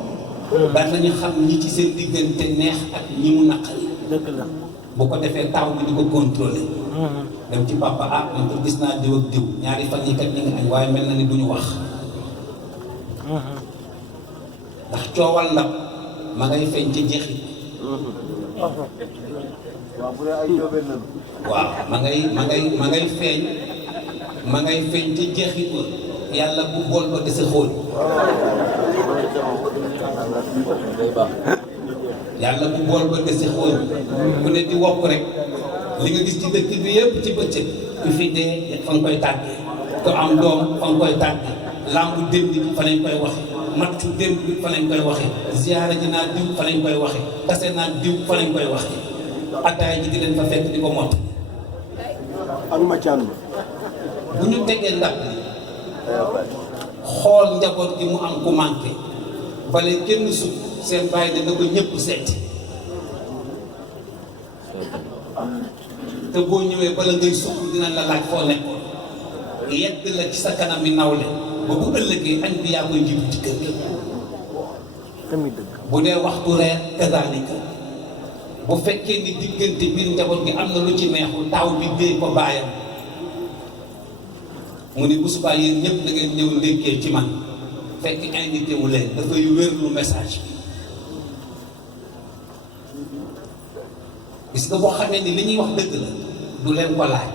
daan nañu xam ñi ci seen diggante neex ak ñi mu naqari bu ko defee taw bi di ko contrôler dem ci papa man ko gis naa diw ak diw ñaari fan yi kat ñi nga añ waaye mel na ni duñu wax ndax coowal ndab ma ngay feeñ ci jeexit waaw ma ngay feeñ ci jeexit ba yàlla bu bool ba dese xóol yàlla bu bool ba dese xóol ku ne di wopp rek li nga gis ci dëkk bi yëpp ci bëccëg ku fi dee fa nga koy tàggee ku am doom fa nga koy tàggee lambu démb bi fa lañ koy waxe mattu démb bi fa lañ koy waxe ziyaara ji naa diw fa lañ koy waxe tase naa diw fa lañ koy waxe ataay ji di leen fa fekk di ko mott ak macaan bu ñu tegee ndab xool njaboot gi mu am ku manqué bale kenn sukk seen bàyyi dana ko ñëpp seeti te boo ñëwee bala ngay sukk dina la laaj foo nekkoon yedd la ci sa kanam mi nawle ba bu ëllëgee añ bi yaa koy jiitu ci kër gi bu dee waxtu reer kazaalika bu fekkee ni diggante biir njaboot gi am na lu ci neexul taw bi dee ko baayam mu ni bu subaa yéen ñëpp da ngeen ñëw ndékkee ci man fekk invité wu leen dafay wérlu message bi gis nga boo xamee ni li ñuy wax dëgg la du leen ko laaj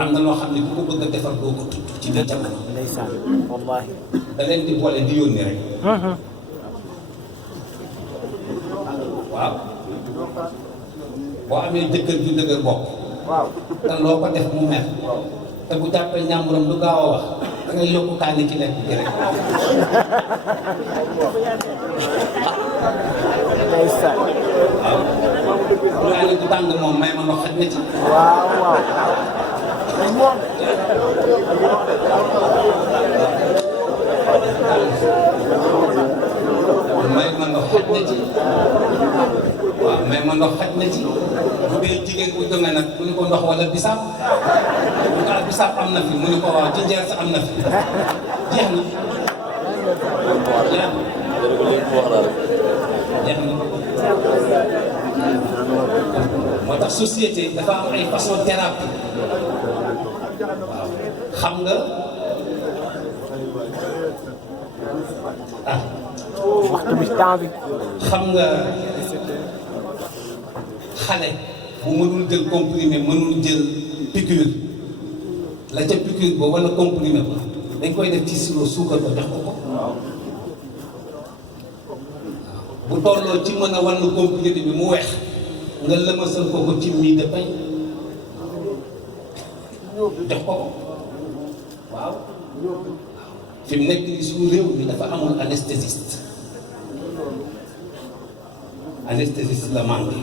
am na loo xam ne bu ko bëgg a defar doo ko tudd ci biir jamono ndeysaan wallahi da leen di boole di yónni rek waaw boo amee jëkkër ju dëgër bopp te loo ko def mu mer te bu jàppee ñàmburam du gaaw a wax da ngay yokku kaani ci lekk gi rek ndeysaan waaw kaani bu tàng moom may ma ndox xaj na ci waaw may ma ndox xaj na ci waaw may ma ndox xaj na ci bu dee jigéen bu jóge nag mu ni ko ndox wala bisaab mu ko bisaab am na fi mu ni ko waaw jinjeer sa am na fi jeex na jeex na moo tax société dafa am ay façon thérapie waaw xam nga waxtu bi temps bi xam nga xale bu mënul jël comprimé mënul jël piqûre la ca piqûre ba wala comprimé ba dañ koy def ci sirop suukar ba jox ko bu tolloo ci mën a wàllu comprimé bi mu weex nga lëmasal ko ci mii de pain jox ko waaw fi mu nekk ni suñu réew mi dafa amul anesthésiste anesthésiste la manqué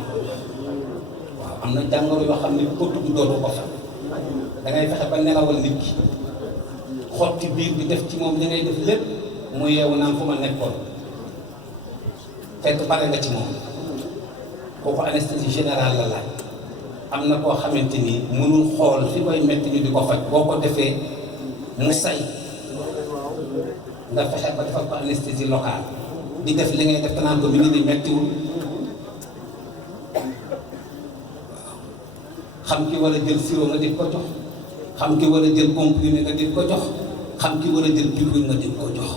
waaw am na jàngoro yoo xam ne bu ko tudd dootu ko fa da ngay fexe ba nelawal nit ki xotti biir bi def ci moom li ngay def lépp mu yeewu naan fu ma nekkoon fekk pare nga ci moom kooku anesthésie générale la laaj. am na koo xamante ni mënul xool fi koy metti ñu di ko faj boo ko defee mu say nga fexe ba defal ko anesthésie locale di def li ngay def te naan ko bi nit di mettiwul. xam ki war a jël sirop nga di ko jox xam ki war a jël comprimé nga di ko jox xam ki war a jël piqûre nga di ko jox.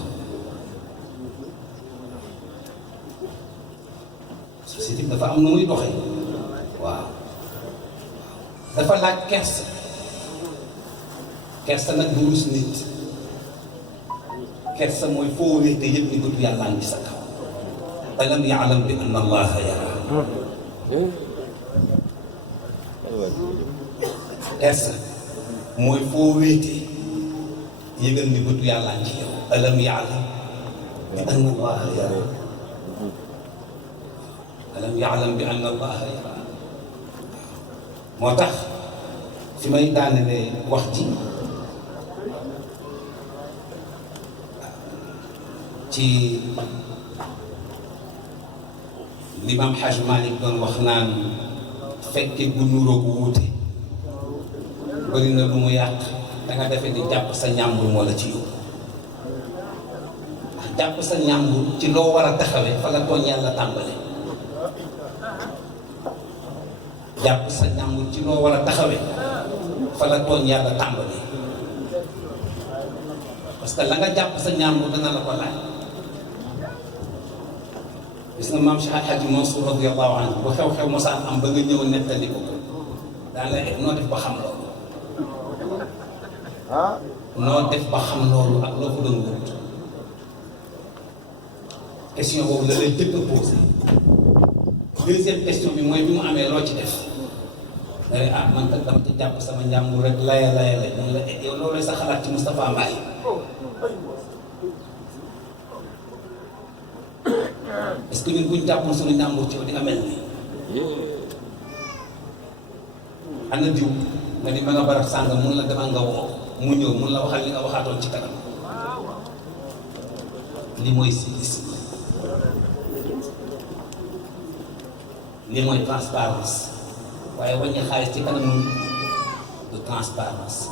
société bi dafa am nu muy doxee waaw dafa laaj kersa nag du rus nit kersa mooy foo wéete yëpp ni bëtu yàllaa ngi sa kaw alam ya'lam bi anna allaha yara kersa mooy foo wéete yëgal ni bëtu yàllaa ngi ci yow alam ya'lam bi anna allaha yara alam ya'lam bi anna allaha yara moo tax fi may daanelee wax ji ci li Maam Haj Malick doon wax naan fekke bu nuroog wuute bëri na lu mu yàq danga defe di jàpp sa ñàmbur moo la ci yóbbu ndax jàpp sa ñàmbur ci loo war a taxawee fa la tooñ yàlla tàmbale jàpp sa ñàmbur ci loo war a taxawee fa la tooñ yàlla tàmbale parce que la nga jàpp sa ñàmbur dana la ko laaj. gis nga maam Cheikh Hadji Mansour radiyallahu anhu bu xew-xew mosaan am ba nga ñëw nettali ko daan la noo def ba xam loolu noo def ba xam loolu ak loo ko doon wut question boobu la lay jëkk a posé. deuxième question bi mooy bi mu amee loo ci def nga ne ah man kat dama ci jàpp sama njàmbur rek laya la ñu la yow loolu sa xalaat ci Moustapha Mbaye est-ce que ñun buñ jàppoon suñu njàmbur ci di nga mel ni ana diw nga ni ma nga barab sàngam mun la demal nga woo mu ñëw mun la waxal li nga waxaatoon ci kanam li mooy civisme li mooy transparence waaye wàññi xaalis ci kanam du transparence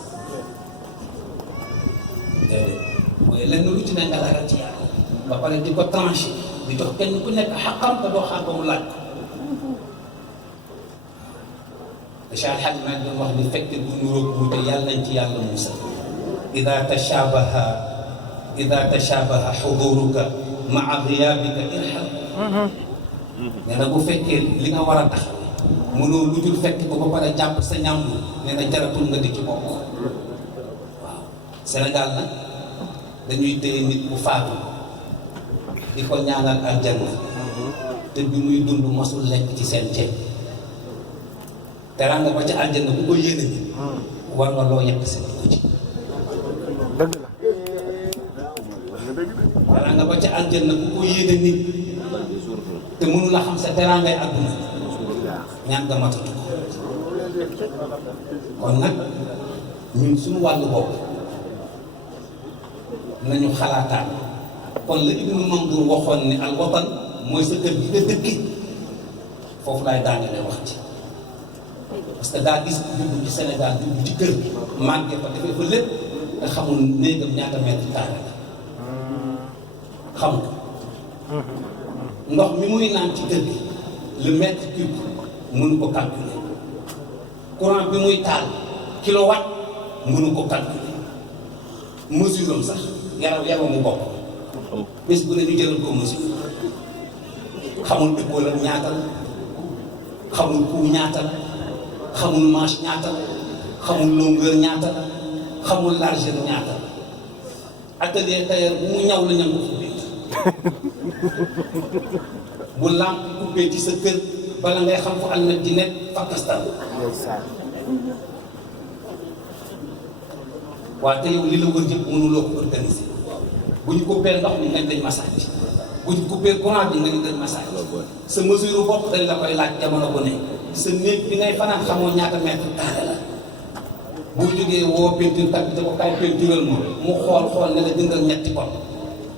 déedéet mooy lenn lu ci ne nga ragal ci yàlla ba pare di ko tranché di jox kenn ku nekk xaqam te doo xaar ba mu laaj ko Cheikh Al Hadj Malick doon wax ni fekke bu nuróog wuute yàlla nañ ci yàlla musal ida tashabaha xuduruka maa ghiyaabika irham nee na bu fekkee li nga war a tax mënoo lu dul fekk ko ba pare jàpp sa ñàmbur nee na jaratul nga di ci bokk waaw Sénégal nag dañuy téye nit bu faatu di ko ñaanal aljanna te bi muy dund mosul lekk ci seen ceeb teranga ba ca aljanna bu ko yéene bi war nga loo yekk seen ko ci dëgg la teranga ba ca aljanna bu ko yéene nit te mënu la xam sa terangay àdduna ñaan nga matatu ko kon nag ñun suñu wàllu bopp nañu xalaataat kon la Ibnu Mandur waxoon ni al watan mooy sa kër gi nga dëkki foofu laay daanele wax ci parce que daa gis juddu ci Sénégal juddu ci kër gi màggee fa defee fa lépp nga xamul néegam ñaata mètre carré la xam nga ndox mi muy naan ci kër gi le mètre cube mënu ko calculer courant bi muy taal kilowatt mënu ko calculer mesure am sax yaramu bopp bés bu ne ñu jëlal ko mesure xamul épaule am ñaata la xamul cou ñaata la xamul manche ñaata la xamul longueur ñaata la xamul largeur ñaata la atelier tailleur bu mu ñaw la ñam ko fu bind bu lampe coupé ci sa kër bala ngay xam fu almet di nekk fakkastal waa te yow li la wër yëpp mënuloo ko organiser bu ñu coupé ndox mi nga ni dañ massage bu ñu coupé courant bi nga ni dañ massage sa mesure bopp dañ la koy laaj jamono bu ne sa néeg bi ngay fanaan xamoo ñaata mètre carré la boo jógee woo peinture tàbbi te ko kaay peintural ma mu xool ne la jëndal ñetti pot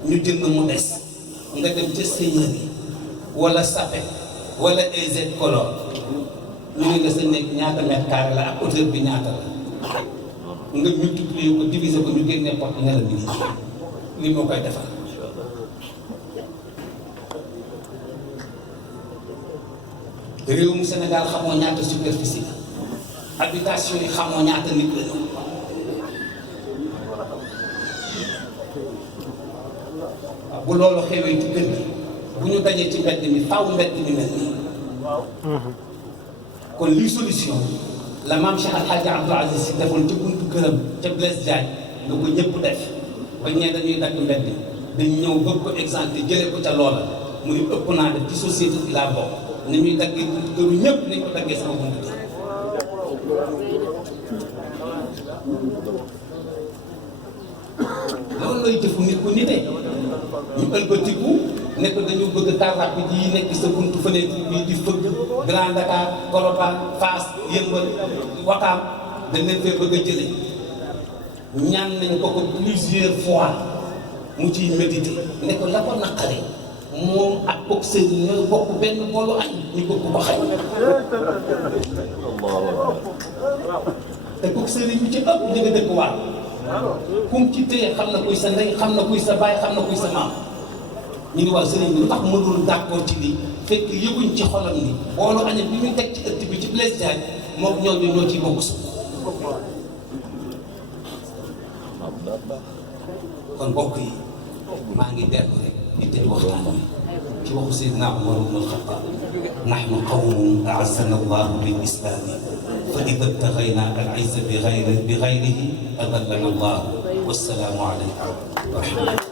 ñu jënd mu des nga dem ca seigneur bi wala sape wala EZ color ñu ne la sa nekk ñaata mètre carré la ak hauteur bi ñaata la nga multiplier ko diviser ko ñu génnee porte ne la bi li moo koy defar. réewum Sénégal xamoo ñaata superficie la habitation yi xamoo ñaata nit la ñu bu loolu xewee ci kër gi bu ñu dajee ci mbedd mi faaw mbedd mi mel nii kon lii solution la maam Cheikh Al Hadj Abdou Aziz Sy defoon ca buntu këram ca Blaise Diagne nga ko ñëpp def ba ñee dañuy dagg mbedd dañ ñëw bëgg ko exempté jëlee ko ca loola mu ni ëpp naa def ci société bi laa bokk ni muy daggee buntu këru ñëpp nañ ko daggee sama buntu kër loolu lay jëfu nit ku nite ñu ëlbatiku nekk dañu bëgg car rapide yi nekk sa buntu fenêtre bi di fëgg Grand Dakar Colobane Fass Yeumbeul Ouakam dañ leen fee bëgg a jële ñaan nañ ko plusieurs fois mu ciy médité ne ko la ko naqari moom ak bokk sëriñ ñoo bokk benn boolu añ ñu bëgg ko xañ te bokk sëriñ ñu ci ëpp ñu nga dëkk waat kum ci téye xam na kuy sa ndey xam na kuy sa baay xam na kuy sa maam ñu ni waaw sëriñ bi lu tax mënul d'accord ci lii fekk yëguñ ci xolam ni boolu aña bi ñu teg ci ëtt bi ci Blaise Diagne moom ñooñu ñoo ciy bokk su kon bokk yi maa ngi dellu rek di tëj waxtaan bi ci waxu Seydina Umar ibn al-Khattab nahnu qawmun a'azzana Allahu bil islam fa idha ibtaghayna al-'izza bi ghayrihi adallana Allah. Wassalaamu aleykum wa rahmatullah.